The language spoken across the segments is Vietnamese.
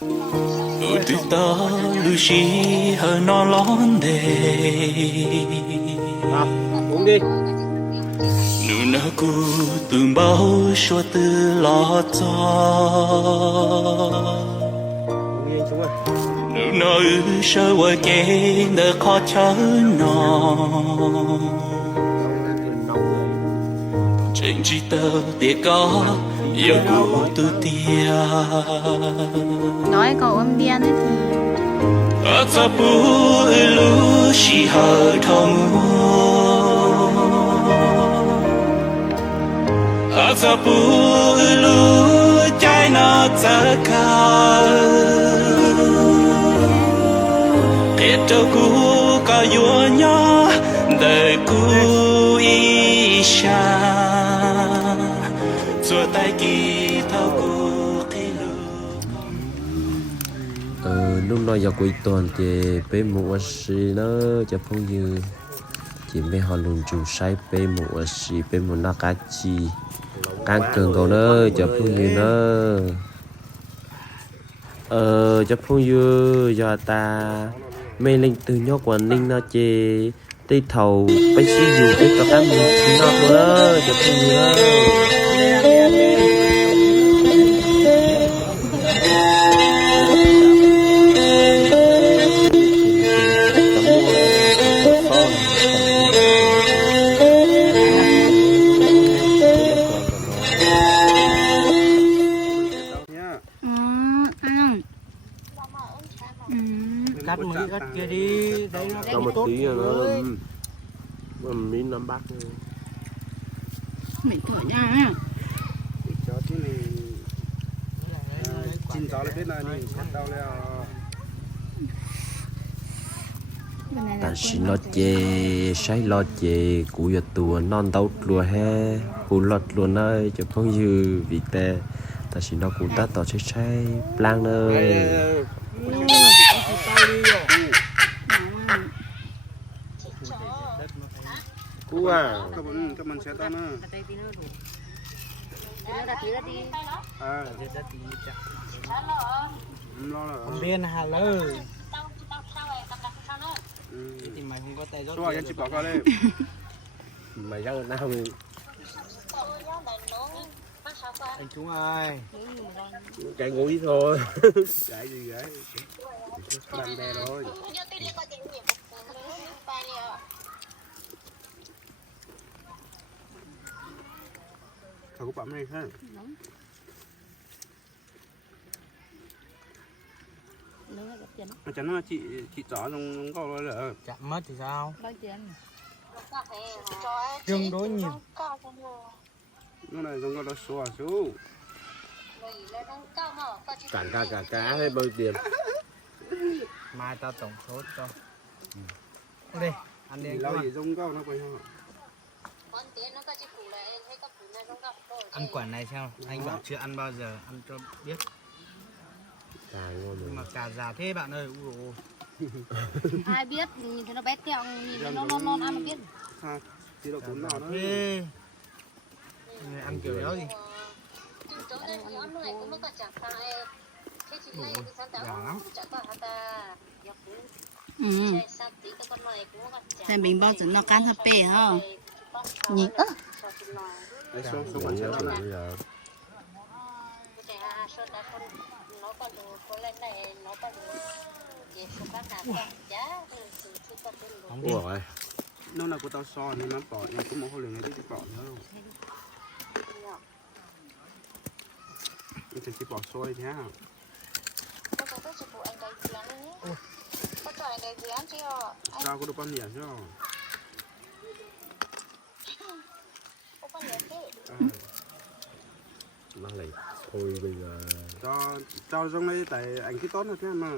từ ta lưu chi hờ nó lón đề uống đi. nụ nở cu từng bao xóa từ lo cho Uống đi anh Trung ơi. nụ nở sơ qua kê nở khó chớ nọ trên chỉ tơ tiệt có yêu cụ tư tia nói cậu âm biên ấy thì ở ta bu lu chỉ hờ thông ở ta bu lu trái nó ta ca kết cho cũ có yêu nhau đời cũ ý xa xua tay kỳ thao cũ khi Lúc nào giờ cuối tuần thì bé mua xí nó cho phong như chỉ mấy họ luôn chủ sai bé mua xí bé mua nó cá chi càng cường cầu nó cho phong như nó cho phong như giờ ta mê linh từ nhóc quần ninh nó chê tây thầu bánh xí dù cái cặp đám mình nó luôn đó cho phong như đó. ăn Cắt mấy cắt kia đi, đấy nó Cho một tốt tí rồi. nó miếng nắm bát mình thử nha Cho tí này chín tao lên bên này đi, cắt tao lên. ta xin lo chê sai lo chê cụ giờ tùa non tàu lùa he cụ lọt luôn ơi cho phong dư vì tè ta xin lo cụ ta tỏ sai plan ơi cụ à Các bạn sẽ ta nữa. À, lo là. Không biết hà lơ Ừ. thì mày không có tay rót. Số anh chị bỏ qua đây. mày ra nào mình Anh chúng ơi, chạy ngủ đi thôi Chạy gì vậy? Bạn bè rồi. Thằng của bạn này ha. Mà chắn là chị chó trong câu đó là chạm mất thì sao? bao tiền Tương đối nhiều. nó này trong câu đó số à số. cả cá hay bao tiền Mai tao tổng số cho. Đi, ăn đi anh Lâu Trung gì ơi. trong câu nó quay không? Ăn quả này sao? Anh bảo chưa ăn bao giờ, ăn cho biết. cà ngon Nhưng mà rồi cà già thế bạn ơi, ui dồi ôi. ai biết nhìn thấy nó bé tẹo nhìn thấy nó non ăn nó biết Ha, chỉ độ cuốn nào đó. Thế người ăn kiểu đó gì? Già lắm. xem mình bao giờ nó can hấp bể hả nhìn ớ Đấy, số bạn sẽ đó này. bây giờ Không đi. ủa rồi Nó là của tao so nên nó bỏ nhưng cũng một hồi này đi bỏ nữa. Mình chỉ bỏ xôi nhá. Sao có được con nhỉ chứ? nó lại thôi bây giờ Cho trong đây tại ảnh cái tốt rồi thế mà.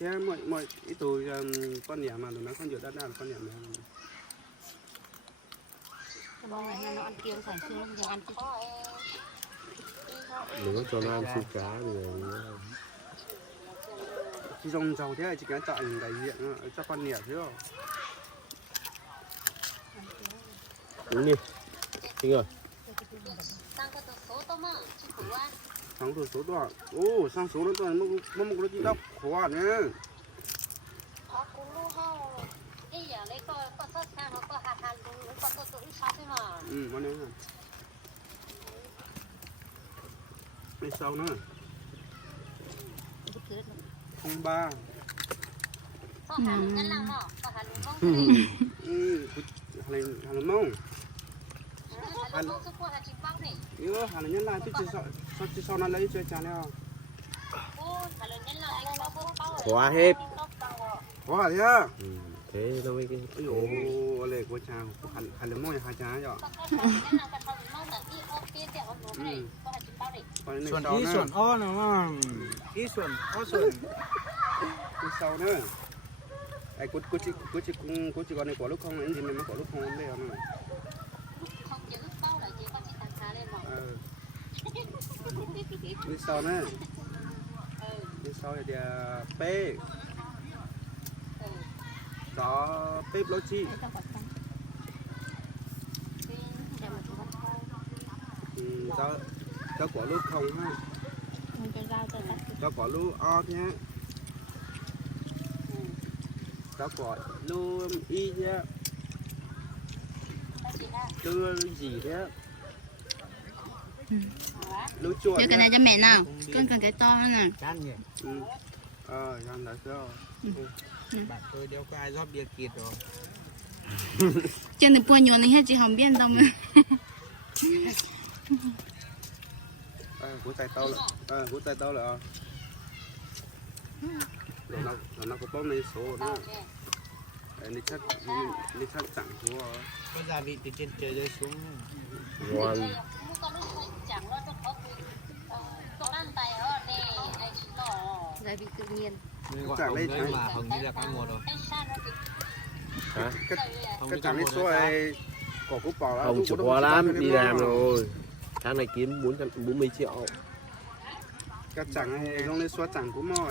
Thế mọi ít tuổi con nhỉ mà tụi nó con dựa đất nào là con nhỉ mà. bao ngày nó ăn kiêng phải xương giờ ăn đừng có cho nó ăn xương cá rồi Chỉ trong giàu thế chỉ cái chọn đại diện cho con nhỉ chứ. uống đi Kinh rồi sáng số đó ô sang số đó tôi mất một cái gì đâu khó nữa họ cũng lu ho cái giờ lấy có sốt sang nó có hạt luôn có tôi sao thế mà món này mấy sau nữa không ba có hạt ngắn lăng họ có hạt mông hạt mông hạt mông sức qua hạt chim bao này yếu hạt nhân là chứ sau nó lấy chơi chán nào quá hết quá thế à thế đâu mấy cái ôi dồi lệ của cha hạt mông này hạt chán rồi Xuân ý xuân o nó ý xuân o xuân cái sau nữa ai cô chỉ còn này quả lúc không anh gì mình mới quả lúc không đây nữa cái sau nữa cái sau thì pe đó pe lô chi cho quả lúc không ha cho quả lúc o nhé cho quả lúc y nhé đưa gì thế lúc chuột Đưa cái này cho mẹ nào. Con cần cái to hơn nè. chán nhỉ gan đã sao bạn tôi đeo có ai rót bia kiệt rồi Chân được bùa nhuận hết chị không biết đâu mà. của tay tao là nó có bóng này số nữa đi chắc chẳng của có gia vị từ trên trời rơi xuống ngon gia vị tự nhiên người gọi hồng đấy mà hồng như là cá ngọt rồi hả cái chẳng đi số này có cúp bỏ là ông chụp quá lắm đi làm rồi tháng này kiếm 440 triệu cái chẳng này trong lên số chẳng của mồi